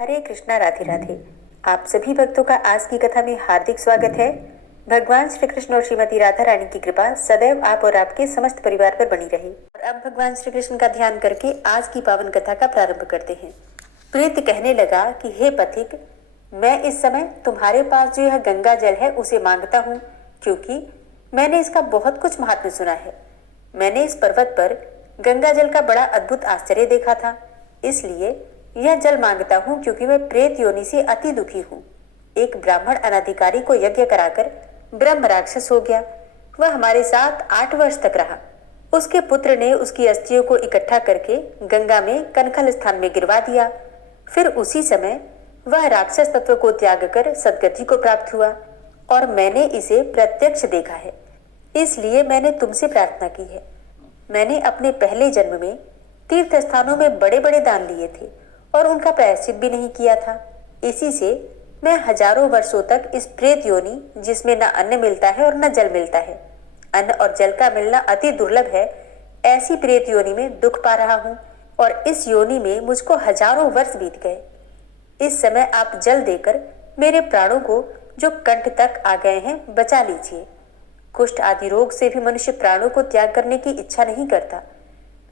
हरे कृष्णा, राधे राधे। आप सभी भक्तों का आज की कथा में हार्दिक स्वागत है। भगवान श्री कृष्ण और श्रीमती राधा रानी की कृपा सदैव आप और आपके समस्त परिवार पर बनी रहे। और अब भगवान श्री कृष्ण का ध्यान करके आज की पावन कथा का प्रारंभ करते हैं। प्रेत कहने लगा कि हे पथिक, मैं इस समय तुम्हारे पास जो यह गंगा जल है उसे मांगता हूँ, क्योंकि मैंने इसका बहुत कुछ महात्म्य सुना है। मैंने इस पर्वत पर गंगा जल का बड़ा अद्भुत आश्चर्य देखा था, इसलिए यह जल मांगता हूँ, क्योंकि मैं प्रेत योनि से अति दुखी हूँ। एक ब्राह्मण अनाधिकारी को यज्ञ कराकर ब्रह्म राक्षस हो गया। वह हमारे साथ 8 वर्ष तक रहा। उसके पुत्र ने उसकी अस्थियों को इकट्ठा करके गंगा में कनखल स्थान में गिरवा दिया। फिर उसी समय वह राक्षस तत्व को त्याग कर सदगति को प्राप्त हुआ और मैंने इसे प्रत्यक्ष देखा है। इसलिए मैंने तुमसे प्रार्थना की है। मैंने अपने पहले जन्म में तीर्थ स्थानों में बड़े बड़े दान लिए थे और उनका प्रायश्चित भी नहीं किया था। इसी से मैं हजारों वर्षों तक इस प्रेत योनि, जिसमें न अन्न मिलता है और न जल मिलता है, अन्न और जल का मिलना अति दुर्लभ है, ऐसी प्रेत योनि में दुख पा रहा हूँ। और इस योनि में मुझको हजारों वर्ष बीत गए। इस समय आप जल देकर मेरे प्राणों को, जो कंठ तक आ गए हैं, बचा लीजिए। कुष्ठ आदि रोग से भी मनुष्य प्राणों को त्याग करने की इच्छा नहीं करता।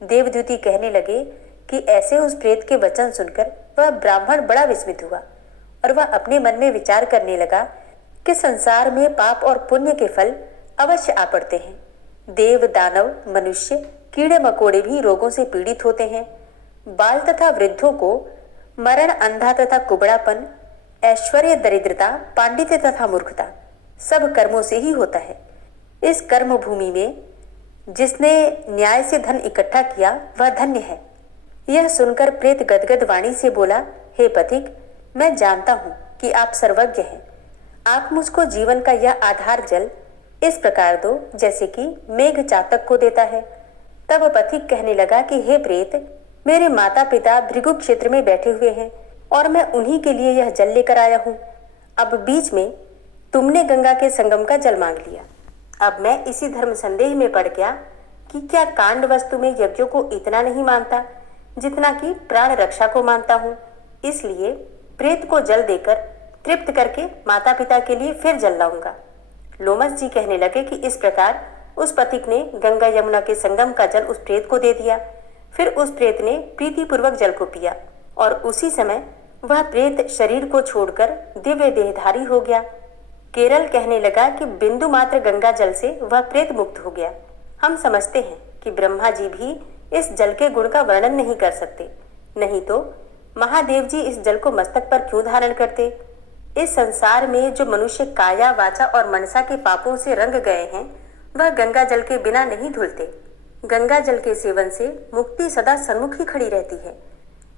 देवदूती कहने लगे कि ऐसे उस प्रेत के वचन सुनकर वह ब्राह्मण बड़ा विस्मित हुआ और वह अपने मन में विचार करने लगा कि संसार में पाप और पुण्य के फल अवश्य आ पड़ते हैं। देव, दानव, मनुष्य, कीड़े मकोड़े भी रोगों से पीड़ित होते हैं। बाल तथा वृद्धों को मरण, अंधा तथा कुबड़ापन, ऐश्वर्य, दरिद्रता, पांडित्य तथा मूर्खता सब कर्मों से ही होता है। इस कर्म भूमि में जिसने न्याय से धन इकट्ठा किया वह धन्य है। यह सुनकर प्रेत गदगद वाणी से बोला, हे पथिक, मैं जानता हूँ कि आप सर्वज्ञ हैं। आप मुझको जीवन का यह आधार जल इस प्रकार दो जैसे कि मेघ चातक को देता है। तब पथिक कहने लगा कि हे प्रेत, मेरे माता पिता भृगु क्षेत्र में बैठे हुए हैं और मैं उन्हीं के लिए यह जल लेकर आया हूँ। अब बीच में तुमने गंगा के संगम का जल मांग लिया। अब मैं इसी धर्म संदेह में पड़ गया कि क्या कांड वस्तु में यज्ञों को इतना नहीं मानता जितना कि प्राण रक्षा को मानता हूँ। इसलिए प्रेत को जल देकर तृप्त करके माता पिता के लिए फिर जल लाऊंगा। लोमस जी कहने लगे कि इस प्रकार उस पथिक ने गंगा यमुना के संगम का जल उस प्रेत को दे दिया। फिर उस प्रेत ने प्रीतिपूर्वक जल को पिया और उसी समय वह प्रेत शरीर को छोड़कर दिव्य देहधारी हो गया। केरल कहने लगा कि बिंदु मात्र गंगा जल से वह प्रेत मुक्त हो गया। हम समझते हैं कि ब्रह्मा जी भी इस जल के गुण का वर्णन नहीं कर सकते, नहीं तो महादेव जी इस जल को मस्तक पर क्यों धारण करते। इस संसार में जो मनुष्य काया, वाचा और मनसा के पापों से रंग गए हैं, वह गंगा जल के बिना नहीं धुलते। गंगा जल के सेवन से मुक्ति सदा सन्मुख ही खड़ी रहती है।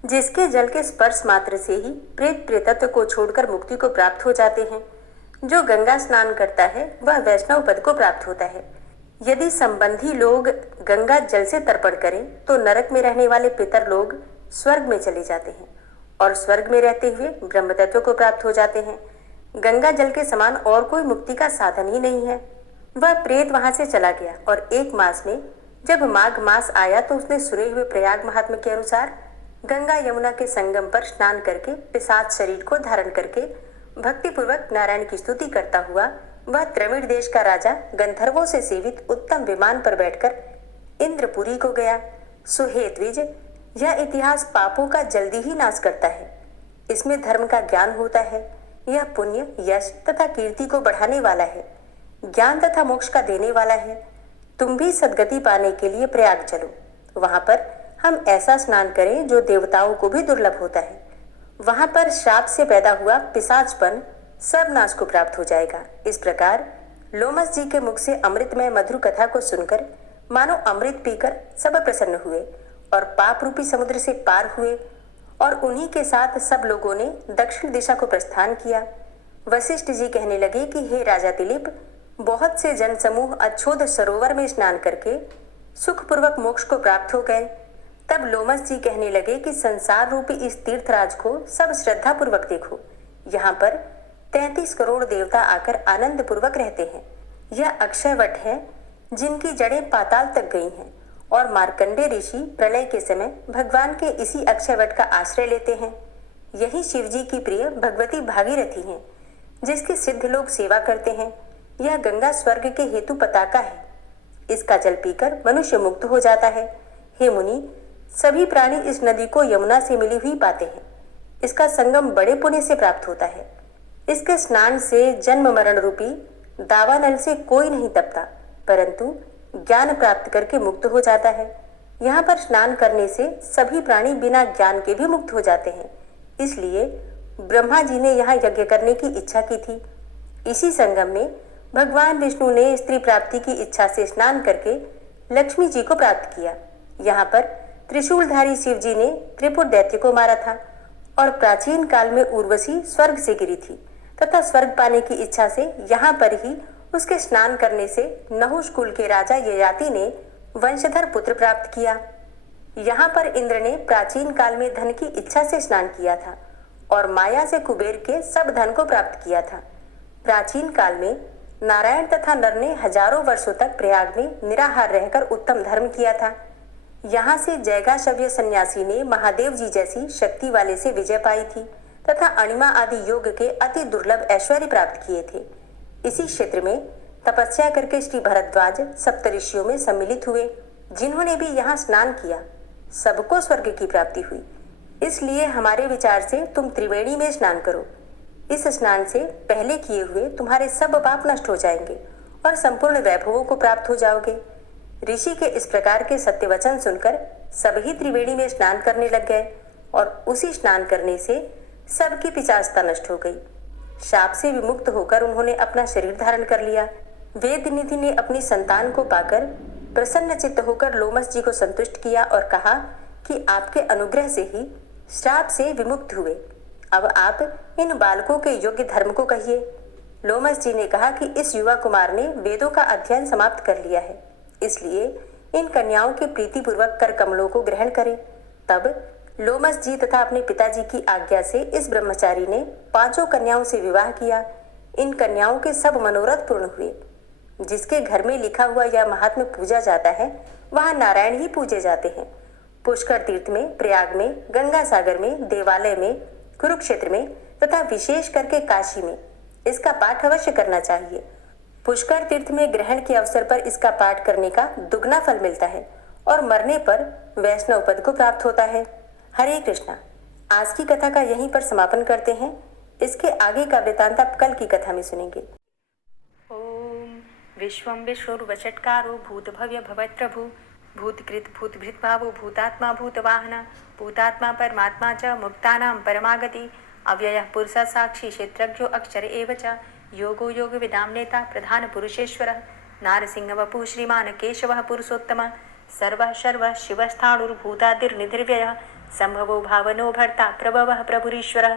जिसके जल के स्पर्श मात्र से ही प्रेत प्रेतत्व को छोड़कर मुक्ति को प्राप्त हो जाते हैं। जो गंगा स्नान करता है वह वैष्णव पद को प्राप्त होता है। यदि संबंधी लोग गंगा जल से तर्पण करें तो नरक में रहने वाले पितर लोग स्वर्ग में चले जाते हैं और स्वर्ग में रहते हुए ब्रह्म तत्व को प्राप्त हो जाते हैं। गंगा जल के समान और कोई मुक्ति का साधन ही नहीं है। वह प्रेत वहां से चला गया और 1 मास में जब माघ मास आया तो उसने सुने हुए प्रयाग महात्म्य के अनुसार गंगा यमुना के संगम पर स्नान करके पिशाच शरीर को धारण करके भक्तिपूर्वक नारायण की स्तुति करता हुआ वह त्रिमिड़ देश का राजा गंधर्वों से सेवित उत्तम विमान पर बैठकर इंद्रपुरी को गया। सो हे द्विज, यह इतिहास पापों का जल्दी ही नाश करता है। इसमें धर्म का ज्ञान होता है। यह पुण्य, यश तथा कीर्ति को बढ़ाने वाला है, ज्ञान तथा मोक्ष का देने वाला है। तुम भी सदगति पाने के लिए प्रयाग चलो। वहां पर हम ऐसा स्नान करें जो देवताओं को भी दुर्लभ होता है। वहां पर शाप से पैदा हुआ पिशाचपन सब नाश को प्राप्त हो जाएगा। इस प्रकार लोमस जी के मुख से अमृतमय मधुर कथा को सुनकर मानो अमृत पीकर सब प्रसन्न हुए और पाप रूपी समुद्र से पार हुए और उन्हीं के साथ सब लोगों ने दक्षिण दिशा को प्रस्थान किया। वशिष्ठ जी कहने लगे कि हे राजा दिलीप, बहुत से जन समूह अछोद सरोवर में स्नान करके सुखपूर्वक मोक्ष को प्राप्त हो गए। तब लोमस जी कहने लगे कि संसार रूपी इस तीर्थराज को सब श्रद्धा पूर्वक देखो। यहाँ पर 33 करोड़ देवता आकर आनंद पूर्वक रहते हैं। यह अक्षय वट है जिनकी जड़ें पाताल तक गई हैं और मार्कंडे ऋषि प्रलय के समय भगवान के इसी अक्षय वट का आश्रय लेते हैं। यही शिव जी की प्रिय भगवती भागीरथी हैं, जिसकी सिद्ध लोग सेवा करते हैं। यह गंगा स्वर्ग के हेतु पताका है। इसका जल पीकर मनुष्य मुक्त हो जाता है। हे मुनि, सभी प्राणी इस नदी को यमुना से मिली हुई पाते हैं। इसका संगम बड़े पुण्य से प्राप्त होता है। इसके स्नान से जन्म मरण रूपी दावानल से कोई नहीं तपता, परंतु ज्ञान प्राप्त करके मुक्त हो जाता है। यहाँ पर स्नान करने से सभी प्राणी बिना ज्ञान के भी मुक्त हो जाते हैं। इसलिए ब्रह्मा जी ने यहाँ यज्ञ करने की इच्छा की थी। इसी संगम में भगवान विष्णु ने स्त्री प्राप्ति की इच्छा से स्नान करके लक्ष्मी जी को प्राप्त किया। यहाँ पर त्रिशूलधारी शिव जी ने त्रिपुर दैत्य को मारा था और प्राचीन काल में उर्वशी स्वर्ग से गिरी थी तथा स्वर्ग पाने की इच्छा से यहाँ पर ही उसके स्नान करने से नहुष कुल के राजा ययाति ने वंशधर पुत्र प्राप्त किया। यहाँ पर इंद्र ने प्राचीन काल में धन की इच्छा से स्नान किया था और माया से कुबेर के सब धन को प्राप्त किया था। प्राचीन काल में नारायण तथा नर ने हजारों वर्षों तक प्रयाग में निराहार रहकर उत्तम धर्म किया था। यहाँ से जैगाशव्य सन्यासी ने महादेव जी जैसी शक्ति वाले से विजय पाई थी तथा अणिमा आदि योग के अति दुर्लभ ऐश्वर्य प्राप्त किए थे। इसी क्षेत्र में तपस्या करके श्री भरद्वाज सप्तऋषियों में सम्मिलित हुए, जिन्होंने भी यहाँ स्नान किया। सबको स्वर्ग की प्राप्ति हुई। इसलिए हमारे विचार से तुम त्रिवेणी में स्नान करो। इस स्नान से पहले किए हुए तुम्हारे सब पाप नष्ट हो जाएंगे और संपूर्ण वैभवों को प्राप्त हो जाओगे। ऋषि के इस प्रकार के सत्य वचन सुनकर सभी त्रिवेणी में स्नान करने लग गए और उसी स्नान करने से सबकी पिशाचता नष्ट हो गई। शाप से विमुक्त होकर उन्होंने अपना शरीर धारण कर लिया। वेद निधि ने अपनी संतान को पाकर प्रसन्न चित्त होकर लोमस जी को संतुष्ट किया और कहा कि आपके अनुग्रह से ही श्राप से विमुक्त हुए। अब आप इन बालकों के योग्य धर्म को कहिए। लोमस जी ने कहा कि इस युवा कुमार ने वेदों का अध्ययन समाप्त कर लिया है, इसलिए इन कन्याओं के प्रीतिपूर्वक कर कमलों को ग्रहण करें। तब लोमस जी तथा अपने पिताजी की आज्ञा से इस ब्रह्मचारी ने 5 कन्याओं से विवाह किया। इन कन्याओं के सब मनोरथ पूर्ण हुए। जिसके घर में लिखा हुआ यह महात्म्य पूजा जाता है, वहाँ नारायण ही पूजे जाते हैं। पुष्कर तीर्थ में, प्रयाग में, गंगा सागर में, देवालय में, कुरुक्षेत्र में तथा विशेष करके काशी में इसका पाठ अवश्य करना चाहिए। पुष्कर तीर्थ में ग्रहण के अवसर पर इसका पाठ करने का दुगना फल मिलता है और मरने पर वैष्णव पद को प्राप्त होता है। हरे कृष्णा। आज की कथा का यहीं पर समापन करते हैं। इसके आगे का वृतांत आप कल की कथा में सुनेंगे। ओम विश्वं विष्णुर्वषट्कारो भूतभव्य भवत्प्रभु भूतकृत भूतभृत भावो भूतात्मा भूतवाहन भूतात्मा परमात्मा च मुक्तानां परमागति अव्ययः पुरुषः साक्षी क्षेत्रज्ञो अक्षर एव च योगो योग विदां नेता प्रधान पुरुषेश्वरः नारसिंहवपुः श्रीमान् केशवः पुरुषोत्तमः सर्वः शर्वः शिवस्थाणुर्भूतादिर्निधिर्व्ययः संभवो भावनो भर्ता प्रभवः प्रभुरीश्वरः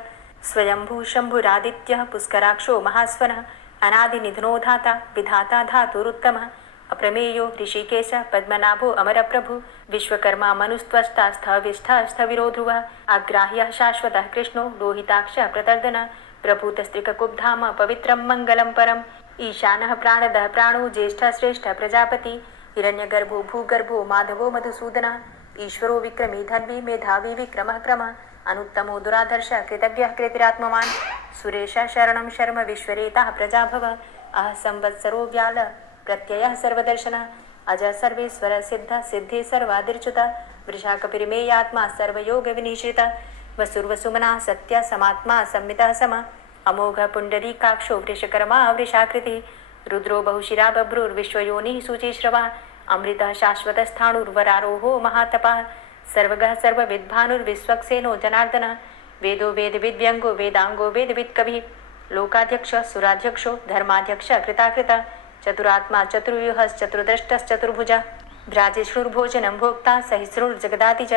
स्वयंभू शंभुरादित्यः पुष्कराक्षो महास्वनः अनादिनिधनो धाता विधाता धातुरुत्तमः अप्रमेयो ऋषिकेश पद्मनाभो अमरप्रभु विश्वकर्मा मनुस्त्वष्टा स्थविष्ठः स्थविरो ध्रुवः अग्राह्यः शाश्वतः कृष्णो लोहिताक्षः प्रतर्दनः प्रभूतस्त्रिककुब्धाम पवित्रं मङ्गलं परम् ईशानः प्राणदः प्राणो ज्येष्ठः श्रेष्ठः प्रजापति हिरण्यगर्भो भूगर्भो माधवो मधुसूदनः ईश्वरो विक्रमी धन्वी मेधावी विक्रमः क्रमः अनुत्तमो दुराधर्षः कृतज्ञः कृतिरात्मवान् सुरेशः शरणं शर्म विश्वरेताः प्रजाभवः अह संवत्सरो व्यालः प्रत्ययः सर्वदर्शनः अजः सर्वेश्वरः सिद्धः सिद्धे सर्वादिर्च्युतः वृषाकपिर्मेयात्मा सर्वयोगविनिश्रितः वसुर्वसुमनः सत्यः समात्मा संमितः समः अमोघः पुण्डरीकाक्षो वृषकर्मा वृषाकृतिः रुद्रो बहुशिरा बभ्रुर्विश्वयोनिः शुचिश्रवः अमृतः शाश्वतस्थाणुर्वरारोहो महातपः सर्वगः सर्वविद्भानुर्विश्वक्सेनो जनार्दनः वेदो वेदविद्व्यङ्गो वेदाङ्गो वेदवित्कविः लोकाध्यक्षः सुराध्यक्षो धर्माध्यक्षः कृताकृतः चतुरात्मा चतुर्व्यूहश्चतुर्द्रष्टश्चतुर्भुजः भ्राजिष्णुर्भोजनं भोक्ता सहिष्णुर्जगदाति च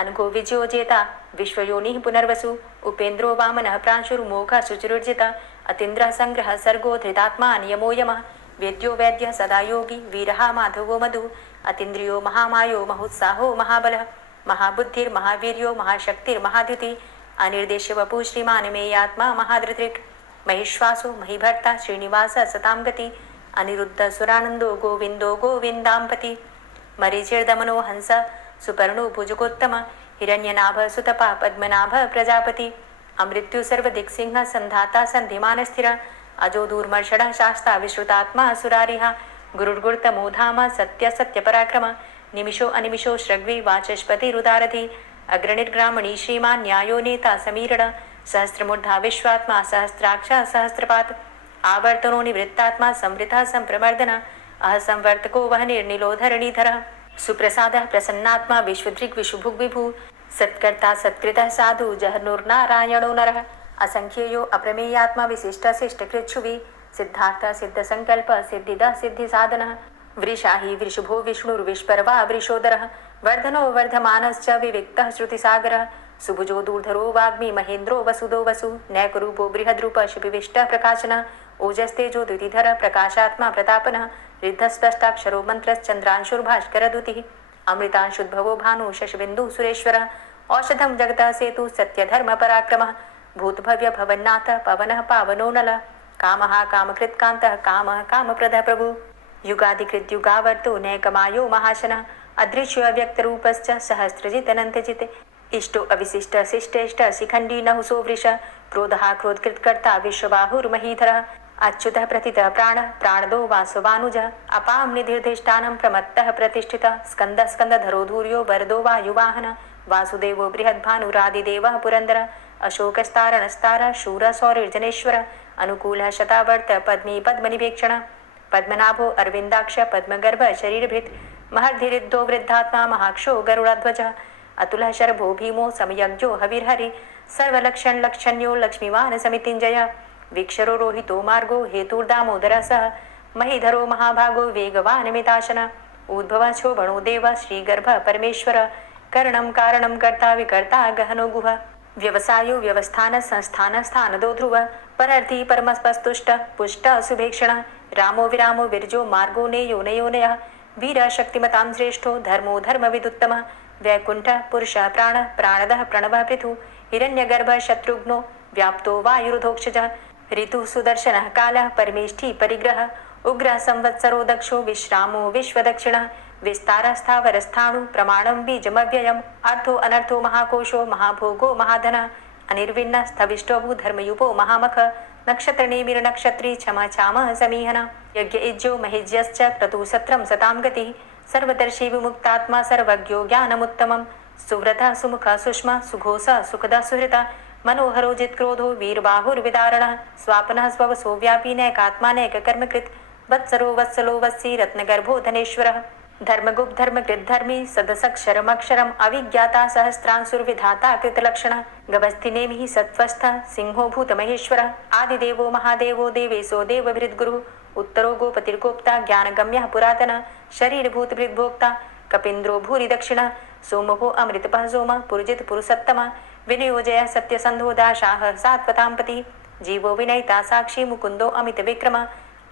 अनघो विजयो जेता विश्वयोनिः पुनर्वसु उपेन्द्रो वामनः प्रांशुर्मोघः शुचिरुर्जितः अतीन्द्रः संग्रहः सर्गो धृतात्मा नियमो यमः वेद्यो वैद्यः सदा योगी वीरः माधवो मधु अतीन्द्रियो महामायो महोत्साहो महाबलः महाबुद्धिर्महावीर्यो महाशक्तिर्महाद्युति अनिर्देश्यवपुः श्रीमान् मेयात्मा महाधृतृक् महिश्वासो महीभर्ता श्रीनिवासः सतां गति अनिरुद्ध सुरानन्दो गोविन्दो गोविन्दाम्पति मरीचिर्दमनो हंस सुपर्णो भुजगोत्तम हिरण्यनाभ सुतपा पद्मनाभ प्रजापति अमृत्यु सर्वदिक्सिंह संधाता संधिमान स्थिर अजो दूर्मर्षण शास्ता विश्रुतात्मा असुरारिहा गुरुर्गुरुतमो धाम सत्य सत्य पराक्रम निमिषो अनिमिषो श्रग्वी वाचस्पति रुदारथि अग्रणिर्ग्रामणी श्रीमान न्यायो नेता समीरण सहस्रमूर्धा विश्वात्मा सहस्राक्ष सहस्रपात आवर्तनो निवृत्तात्मा संवृता संप्रमर्दन अहसंवर्तको वह निर्निलोधरणीधर सुप्रसाद प्रसन्नात्मा विश्वदृक् विशुभुग् विभु सत्कर्ता सत्कृतः साधु जहनुर्नारायणो नरः असंख्येयो अप्रमेयात्मा विशिष्ट शिष्टकृच्छुवि सिद्धार्थ सिद्ध संकल्प सिद्धिदा सिद्धि साधनः वृषाहि वृषभो विष्णुर्विष्पर्वा वृषोदरः वर्धनो वर्धमानश्च विविक्तः श्रुतिसागरः सुभुजो दूर्धरो वाग्मी महेन्द्रो वसुदो वसु नैकरूपो बृहद्रूप शिपिविष्टः प्रकाशनः ओजस्तेजो द्युतिधर प्रकाशात्मा प्रतापनः रिद्धस्पष्टाक्षरो मन्त्रश्चन्द्रांशुर्भास्करदुतिः अमृतांशुद्भवो भानु शशबिन्दुः सुरेश्वरः औषधं जगतः सेतु सत्यधर्म पराक्रमः भूतभव्य भवन्नाथ पवनः पावनो नलः कामः कामकृत्कान्तः कामः कामप्रदः प्रभु युगाधिकृत युगावर्तो नैकमायो महाशनः अदृश्य अव्यक्तरूपश्च सहस्रजित् अनन्तजित् इष्टो अविशिष्ट शिष्टेष्ट शिखण्डी नहुसो वृष क्रोधः क्रोधकृत्कर्ता विश्वबाहुर्महीधरः अच्युतः प्रतितः प्राणः प्राणदो वासवानुजः अपां निधिर्धिष्ठानं प्रमत्तः प्रतिष्ठितः स्कन्दः स्कन्दधरो धूर्यो वरदो वायुवाहनः वासुदेवो बृहद्भानुरादिदेवः पुरन्दरः अशोकस्तारणस्तारः शूरः सौरिर्जनेश्वरः अनुकूलः शतावर्त पद्मी पद्मनिभेक्षणः पद्मनाभो अरविन्दाक्ष पद्मगर्भ शरीरभृत् महर्धिरिद्धो वृद्धात्मा महाक्षो गरुडध्वजः अतुलः शरभो भीमो समयज्ञो हविर्हरि सर्वलक्षणलक्षण्यो लक्ष्मीवान् समितिञ्जयः वीक्षरो रोहितो मार्गो हेतुर्दामोदरः सः महीधरो महाभागो वेगवान् मिताशनः उद्भवः शोभणो देवः श्रीगर्भः परमेश्वरः करणं कारणं कर्ता विकर्ता गहनो गुहः व्यवसायो व्यवस्थान संस्थान स्थानदो ध्रुवः परर्थी परमस्पस्तुष्टः पुष्टः सुभेक्षणः रामो विरामो विरजो मार्गो नेयो नयोनयः वीरः शक्तिमतां श्रेष्ठो धर्मो धर्मविदुत्तमः वैकुण्ठः पुरुषः प्राणः प्राणदः प्रणवः पृथुः हिरण्यगर्भः शत्रुघ्नो व्याप्तो वायुरुधोक्षजः ऋतुः सुदर्शनः कालः परमेष्ठी परिग्रहः उग्रः संवत्सरो दक्षो विश्रामो विश्वदक्षिणः विस्तारस्थावरस्थाणु प्रमाणं बीजमव्ययम् अर्थो अनर्थो महाकोशो महाभोगो महाधनः अनिर्विण्णः स्थविष्टो धर्मयुपो महामख नक्षत्रनेमिर्नक्षत्री क्षमा चामः समीहनः यज्ञ इज्यो महिज्यश्च क्रतुः सत्रं सतां गतिः सर्वदर्शी विमुक्तात्मा सर्वज्ञो ज्ञानमुत्तमं सुव्रतः सुमुखः सुष्मा सुघोषः सुखदः सुहृतः मनोहरो जित्क्रोधो वीरबाहुर्विदारणः स्वापनः स्ववसो व्यापी नैकात्मा नैककर्मकृत् वत्सरो वत्सलो वत्सी रत्नगर्भो धनेश्वरः धर्मगुप्त धर्मकृत धर्मी सदसक्षरमक्षरम् अविज्ञाता सहस्रांशुर्विधाता कृतलक्षणः गभस्तिनेमिः सत्त्वस्थः सिंहो भूतमहेश्वरः आदिदेवो महादेवो देवेशो देवभृद्गुरुः उत्तरो गोपतिर्गोप्ता ज्ञानगम्यः पुरातनः शरीरभूतभृद्भोक्ता कपीन्द्रो भूरि दक्षिणः सोमो अमृतपः सोमः पुरुजित पुरुषोत्तमः विनियोजयः सत्यसन्धो दाशाः सात्वतां जीवो विनयिता साक्षी मुकुन्दो अमितविक्रमः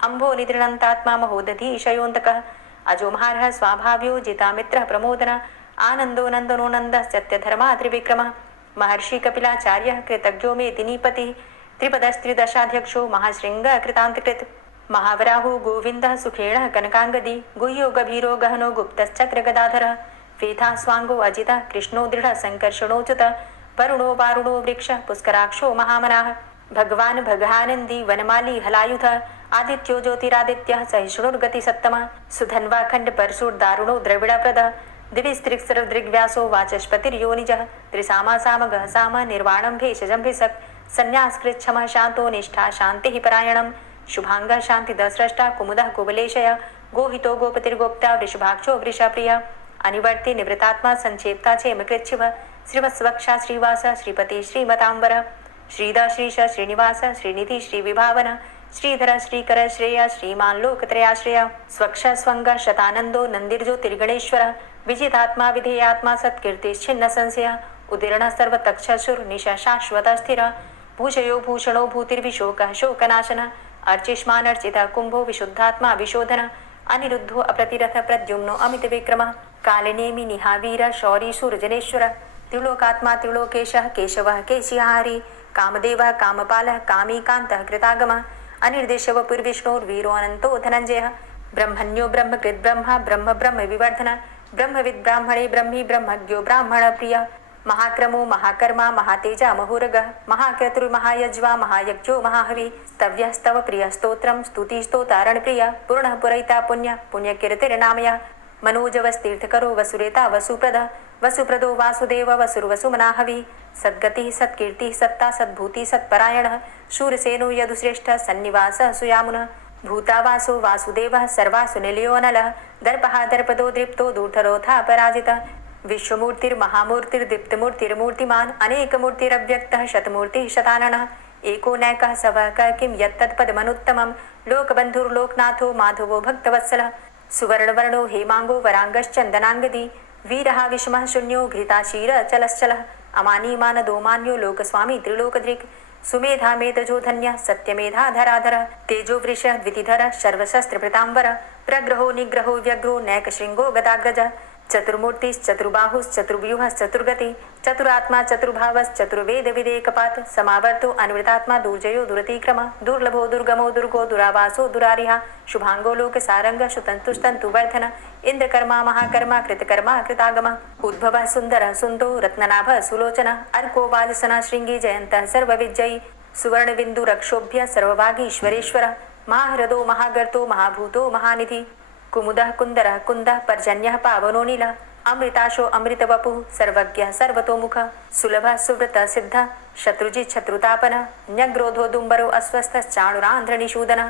अम्भो निधृणन्तात्मा महोदधीशयोऽन्तकः अजोमहारः स्वाभाव्यो जितामित्रः प्रमोदनः आनन्दो नन्दनो नन्दः सत्यधर्मा त्रिविक्रमः महर्षि कपिलाचार्यः कृतज्ञो मेदिनीपतिः त्रिपदस्त्रिदशाध्यक्षो महाशृङ्गः कृतान्तकृत् महावराहो गोविन्दः सुखेणः कनकाङ्गदी गुह्यो गभीरो गहनो गुप्तश्चक्रगदाधरः वेधा स्वाङ्गो अजितः कृष्णो दृढः सङ्कर्षणोच्युतः वरुणो वारुणो वृक्षः पुष्कराक्षो महामनाः भगवान् भगानन्दी वनमाली हलायुधः आदित्यो ज्योतिरादित्यः सहिष्णुर्गतिसत्तमः सुधन्वा खण्डपरशुर्दारुणो द्रविडप्रदः दिविस्त्रिक्सरदृग्व्यासो वाचस्पतिर्योनिजः त्रिसामा सामगः साम निर्वाणं भेषजं भिषक् संन्यासकृच्छमः शान्तो निष्ठा शान्तिः परायणं शुभाङ्गः शान्तिदस्रष्टा कुमुदः कुवलेशय गोहितो गोपतिर्गोप्ता वृषभाक्षो वृषप्रियः अनिवर्ति निवृतात्मा संक्षेप्ता क्षेमकृच्छिव श्रीवत्सवक्षा श्रीवास श्रीपति श्रीमताम्बरः श्रीदा श्रीश श्रीनिवास श्रीनिधि श्रीविभावन श्रीधर श्रीकर श्रेय श्रीमान लोकत्रयाश्रय स्वक्ष स्वंग शतानंदो नंदिर्ज्योतिर्गणेश्वर विजितात्मा विधेयात्मा सत्कीर्तिश्छिन्न संशय उदीर्ण सर्वतक्षसुर निशा शाश्वत स्थिर भूषयो भूषणो भूतिर्विशोकः शोकनाशन अर्चिष्मान अर्चित कुंभो विशुद्धात्मा विशोधन अनिरुद्धो अप्रतिरथ प्रद्युम्नो अमित विक्रम कालिनेमि निहावीर शौरी सूर्जनेश्वर त्रिलोकात्मा त्रिलोकेशः केशवः केशिहारी कामदेवः कामपालः कामीकान्तः कृतागमः अनिर्देशवपुर्विष्णुर्वीरो अनन्तो धनञ्जयः ब्रह्मण्यो ब्रह्मकृत् ब्रह्मा ब्रह्म ब्रह्म विवर्धन ब्रह्मविद् ब्राह्मणे ब्रह्मी ब्रह्मज्ञो ब्राह्मण प्रिय महाक्रमो महाकर्मा महातेजा महोरगः महाक्रतुर्महायज्वा महायज्ञो महाहवि स्तव्यस्तव प्रियस्तोत्रं स्तुतिस्तोतारणप्रिय पूर्णः पुरैता पुण्य पुण्यकीर्तिर्नामयः मनोजवस्तीर्थकरो वसुरेता वसुप्रदः वसुप्रदो वासुदेव वसुर्वसुमनाहवि सद्गतिः सत्कीर्तिः सत्ता सद्भूति सत्परायणः शूरसेनो यदुश्रेष्ठः सन्निवासः सुयामुनः भूतावासो वासुदेवः सर्वासु निलयोऽनलः दर्पः दर्पदो दृप्तो दूर्धरोधा पराजितः विश्वमूर्तिर्महामूर्तिर्दीप्तमूर्तिर्मूर्तिमान् अनेकमूर्तिरव्यक्तः शतमूर्तिः शताननः एको नैकः सवः किं यत्तत्पदमनुत्तमं लोकबन्धुर्लोकनाथो माधवो भक्तवत्सलः सुवर्णवर्णो हेमांगो वरांगश्चन्दनांगदी वीरः विषमः शून्यो घृताशीरचलश्चलः अमानीमानदो मान्यो लोकस्वामी त्रिलोकदृक् सुमेधा मेधजो धन्यः सत्यमेधा धराधरः तेजो वृषः द्वितिधरः सर्वशस्त्रभृताम्बरः प्रग्रहो निग्रहो व्यग्रो नैकशृङ्गो गदाग्रजः चतुर्मूर्तिश्चतुर्बाहुश्चतुर्व्यूहश्चतुर्गति चतुरात्मा चतुर्भावश्चतुर्वेद विदेकपात समावर्तो अन्वृतात्मा दुर्जयो दुरतिक्रम दुर्लभो दुर्गमो दुर्गो दुरावासो दुरारिहा शुभांगो लोक सारंग सुतंतुस्तंतुवर्धन इंद्रकर्मा महाकर्मा कृतकर्मा कृतागम उद्भव सुंदर सुंदो रत्ननाभ सुलोचन अर्को वाजसन श्रृंगी जयंत सर्वविजयी सुवर्ण बिंदु रक्षोभ्य सर्वभागीश्वरेश्वर महाहृदो महागर्तो महाभूतो महानिधि कुमुदः कुंदरः कुंदः पर्जन्यः पावनो नीलः अमृताशो अमृतवपुः सर्वज्ञः सर्वतोमुखः सुलभः सुव्रतः सिद्धः शत्रुजित् शत्रुतापनः न्यग्रोधो दुम्बरो अस्वस्थश्चाणुरान्ध्रनिषूदनः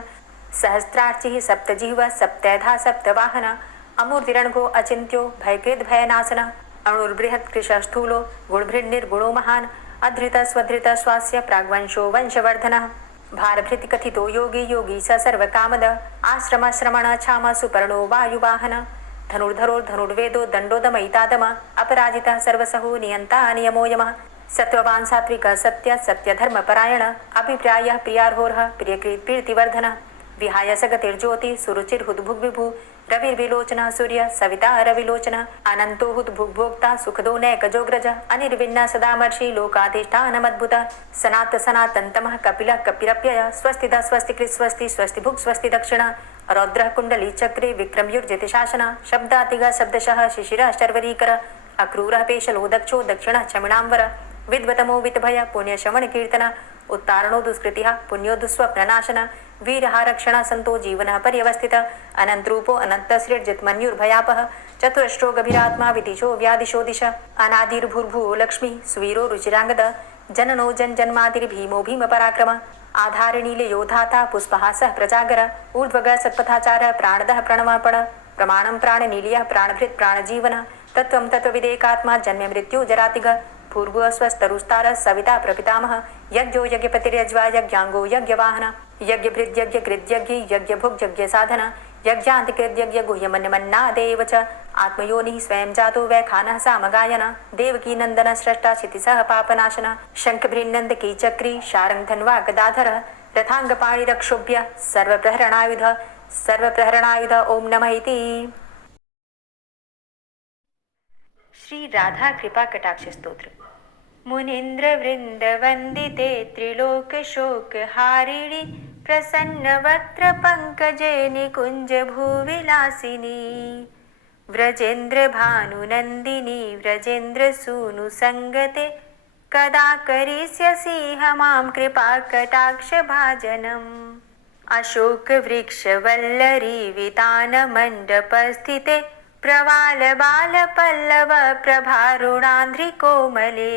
सहस्रार्चिः सप्तजिह्वः सप्तैधा सप्तवाहनः अमूर्तिरणघो अचिन्त्यो भयकृद् भयनाशनः अणुर्बृहत् कृशस्थूलो गुणभृन्निर्गुणो महान् अधृतः स्वधृतः स्वास्य प्राग्वंशो वंशवर्धनः भारभृति कथितो योगी योगी स सर्वकामद आश्रम श्रमण क्षाम सुपर्णो वायुवाहन धनुर्धरो धनुर्वेदो दंडोदमयितादम अपराजितः सर्वसहो नियंता नियमो यमः सत्ववान् सात्विकः सत्य सत्यधर्मपरायण अभिप्रायः प्रियार्होर्ह प्रियकृत् प्रीतिवर्धनः विहाय सगतिर्ज्योति सुरुचिर्हुद्भुग्विभु रविर्विलोचनः सूर्य सविता रविलोचनः अनंतो हुद्भुग्भोक्ता सुखदो नैकजोग्रज अनिर्विण्ण सदामर्षि लोकाधिष्ठानमद्भुत सनात सनातन्तमः कपिलः कपिरप्यय स्वस्तिदा स्वस्तिकृत् स्वस्ति स्वस्तिभुक् स्वस्ति दक्षिण रौद्रः कुण्डली चक्रे विक्रमयुर्जित शासन शब्दातिगः शब्दशः शिशिरः शर्वरीकर अक्रूरः पेशलो दक्षो दक्षिणः चमिणाम्बर विद्वतमो वितभय पुण्यशमन कीर्तन उत्तारणो दुष्कृतिः पुण्यो दुःस्वप्ननाशन वीरः रक्षण संतो जीवनः पर्यवस्थितः अनन्तरूपो अनन्तसृर्जितमन्युर्भयापः चतुरष्ट्रो गभीरात्मा विदिशो व्यादिशो दिश अनादिर्भूर्भुवो लक्ष्मी सुवीरो रुचिरांगद जननो जन्मादिर्भीमो भीमपराक्रम आधारनीलयोधाता पुष्पहासः प्रजागर ऊर्ध्वगः सत्पथाचारः प्राणदः प्रणवपण प्रमाणं प्राणनीलयः प्राणभृत् प्राणजीवनः तत्त्वं तत्त्वविदेकात्मा जन्म मृत्यु जरातिगः पूर्व स्वस्तरुस्तार सविता प्रपितामह यज्ञो यज्ञपतिर्यज्वा यज्ञांगो यज्ञवाहन यज्ञभृद् यज्ञकृद्यज्ञ यज्ञभुक् यज्ञसाधन यज्ञान्तिकृद्यज्ञ गुह्यमन्यमन्नादेव च आत्मयोनिः स्वयं जातो वैखानः सामगायन देवकी नंदन स्रष्टा क्षितिसः पापनाशन शंखभृन्नन्दकी चक्री शारङ्गधन्वा गदाधर रथाङ्गपाणिरक्षोभ्य सर्वप्रहरणायुध ओम नमः इति। श्री राधा कृपा कटाक्ष स्तोत्र। मुनीन्द्र वृंद वंदिते त्रिलोक शोक हारिणी प्रसन्न वक्त्र पंकजे निकुंज भूविलासिनी व्रजेन्द्र भानुनंदिनी व्रजेन्द्र सूनु संगते कदा करिष्यसि हमां कृपा कटाक्ष भाजनम् अशोक वृक्ष वल्लरी वितान मंडप स्थिते प्रवाल बाल पल्लव प्रभारुणांध्रि कोमले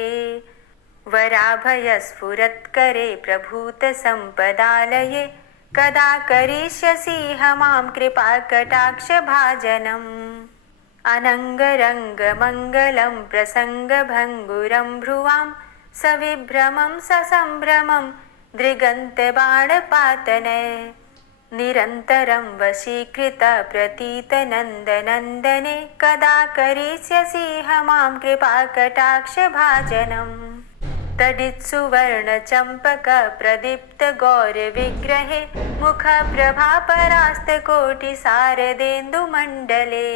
वराभय स्फुरत्करे प्रभूत संपदालये कदा करिष्यसि हमां कृपा कटाक्ष भाजनम् अनंगरंग मंगलं प्रसंग भंगुरं भ्रुवां सविभ्रमं ससंभ्रमं दृगन्त बाणपातने निरन्तरं वशीकृत प्रतीत नन्दनन्दने कदा करिष्यसि हमां कृपा कटाक्ष भाजनम् तडित्सुवर्ण चम्पक प्रदीप्त गौर विग्रहे मुख प्रभा परास्त कोटि शारदेन्दु मण्डले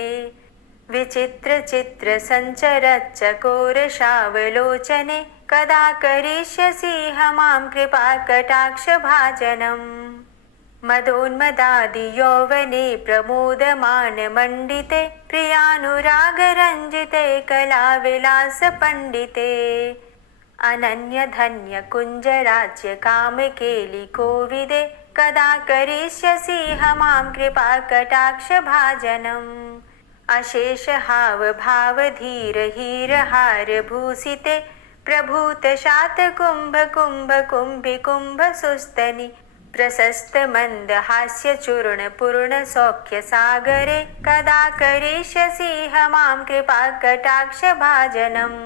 विचित्र चित्र संचर चकोर शावलोचने कदा करिष्यसि हमां कृपा कटाक्ष भाजनम् मदोन्मदादि यौवने प्रमोदमानमण्डिते प्रियानुरागरञ्जिते कलाविलासपण्डिते अनन्यधन्यकुञ्जराज्यकामकेलिकोविदे कदा करिष्यसि मां कृपाकटाक्षभाजनम् अशेषहावभावधीरहीरहारभूषिते प्रभूतशातकुम्भकुम्भकुम्भिकुम्भसुस्तनि प्रशस्तमन्दहास्यचूर्णपूर्णसौख्यसागरे कदा करिष्यसि मां कृपाकटाक्षभाजनम्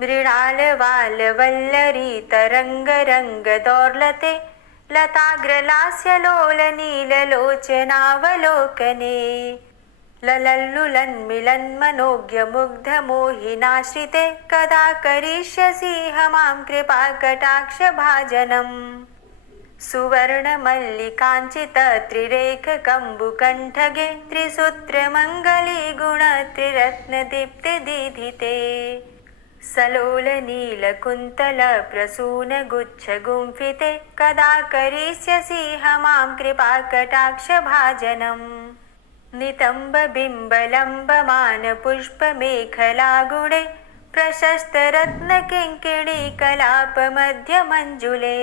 मृणालवालवल्लरी लताग्रलास्यलोलनीललोचनावलोकने ललल्लुलन्मिलन्मनोज्ञमुग्धमोहिनाश्रिते कदा करिष्यसि मां कृपाकटाक्षभाजनम् सुवर्णमल्लिकाञ्चितत्रिरेखकम्बुकण्ठगे त्रिसूत्रमङ्गलीगुणत्रिरत्नदीप्तिदीधिते सलोलनीलकुन्तलप्रसूनगुच्छगुम्फिते कदा करिष्यसि मां कृपाकटाक्षभाजनम् नितम्बबिम्बलम्बमानपुष्पमेखलागुणे प्रशस्तरत्नकिङ्किणीकलापमध्यमञ्जुले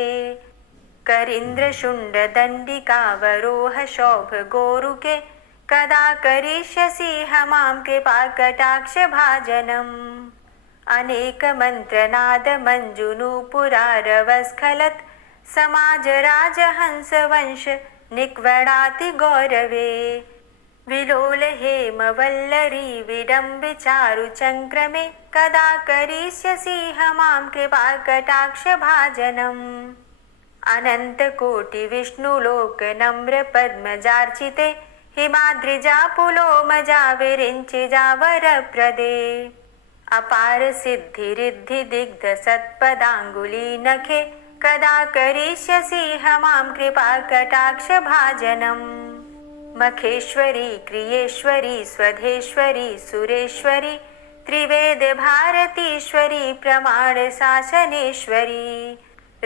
करीन्द्रशुण्डदण्डिकावरोहशोभगोरुके कदा करिष्यसि मां कृपाकटाक्षभाजनम् अनेकमन्त्रनादमञ्जुनूपुरारवस्खलत् समाजराजहंसवंश निक्वणाति गौरवे विलोलहेमवल्लरी विडम्बिचारुचङ्क्रमे कदा करिष्यसि मां कृपाकटाक्षभाजनम् अनन्तकोटिविष्णुलोकनम्रपद्मजार्चिते हिमाद्रिजापुलोमजा विरिञ्चिजावरप्रदे अपारसिद्धिरिद्धिदिग्धसत्पदाङ्गुलीनखे कदा करिष्यसि मां कृपाकटाक्षभाजनम् मखेश्वरी क्रियेश्वरी स्वधेश्वरी सुरेश्वरी त्रिवेदभारतीश्वरी प्रमाणशासनेश्वरी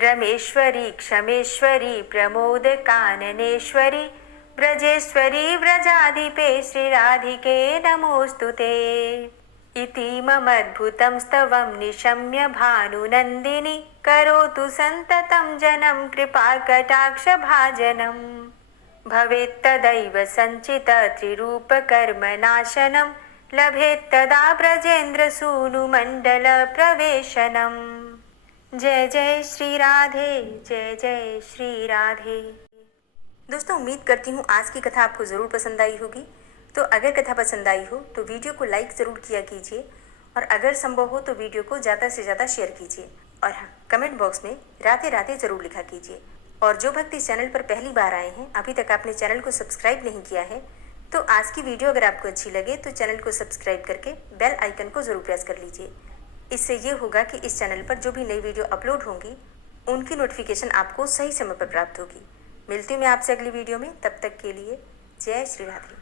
रमेश्वरी क्षमेश्वरी प्रमोदकाननेश्वरी ब्रजेश्वरी व्रजाधिपे श्रीराधिके नमोऽस्तुते इतीममद्भुतं स्तवं निशम्य भानुनन्दिनी करोतु सन्ततं जनं कृपाकटाक्षभाजनम् भवेत्तदैव सञ्चितत्रिरूपकर्मनाशनं लभेत्तदा ब्रजेन्द्रसूनुमण्डलप्रवेशनम् जय जय श्री राधे, जय जय श्री राधे। दोस्तों, उम्मीद करती हूँ आज की कथा आपको ज़रूर पसंद आई होगी। तो अगर कथा पसंद आई हो तो वीडियो को लाइक ज़रूर किया कीजिए और अगर संभव हो तो वीडियो को ज़्यादा से ज़्यादा शेयर कीजिए और हाँ, कमेंट बॉक्स में राधे राधे ज़रूर लिखा कीजिए। और जो भक्त इस चैनल पर पहली बार आए हैं, अभी तक आपने चैनल को सब्सक्राइब नहीं किया है, तो आज की वीडियो अगर आपको अच्छी लगे तो चैनल को सब्सक्राइब करके बेल आइकन को ज़रूर प्रेस कर लीजिए। इससे ये होगा कि इस चैनल पर जो भी नई वीडियो अपलोड होंगी उनकी नोटिफिकेशन आपको सही समय पर प्राप्त होगी। मिलती हूँ मैं आपसे अगली वीडियो में, तब तक के लिए जय श्री राधे।